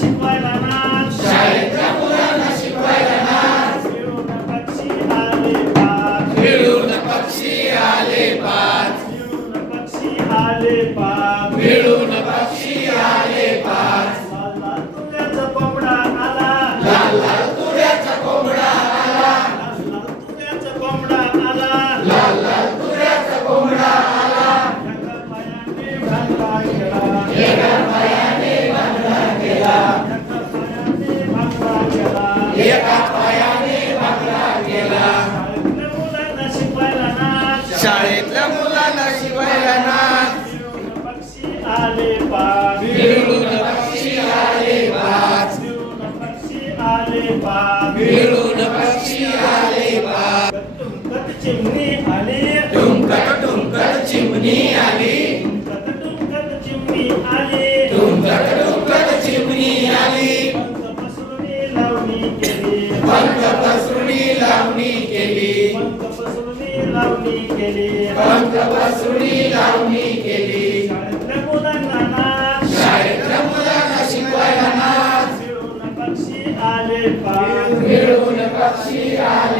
शिकवायला नाच, शाळेतल्या मुलांना शिकवायला नाच, मिळून पक्षी आले पाच, मिळून पक्षी आले पाच, मिळून पक्षी आले पाच, मिळून पक्षी आले पाच. लाल लाल तुऱ्याचा कोंबडा आला, लाल लाल तुऱ्याचा कोंबडा आला, लाल लाल तुऱ्याचा कोंबडा आला, लाल लाल तुऱ्याचा कोंबडा आला. एका पायाने भांगडा केला, एका पायाने भांगडा केला. शाळेतल्या मुलांना शिकवायला नाच, शाळेतल्या मुलांना शिकवायला नाच, मिळून पक्षी आले पाच, मिळून पक्षी आले पाच, मिळून पक्षी आले पाच, मिळून पक्षी आले पाच. तुमकत चिमणी आली, टुमकत टुमकत चिमणी आली, तुमकत चिमणी आली, टुमकत टुमकत चिमणी आली. पंख पसरून लावणी केली, पंख पसरुणी लावणी केली, पंख पसरून लावणी केली, पंख पसरुणी लावणी केली. शाळेतल्या मुलांना नाच, शाळेतल्या मुलांना शिकवायला नाच, मिळून पक्षी आले पाच, मिळून पक्षी आले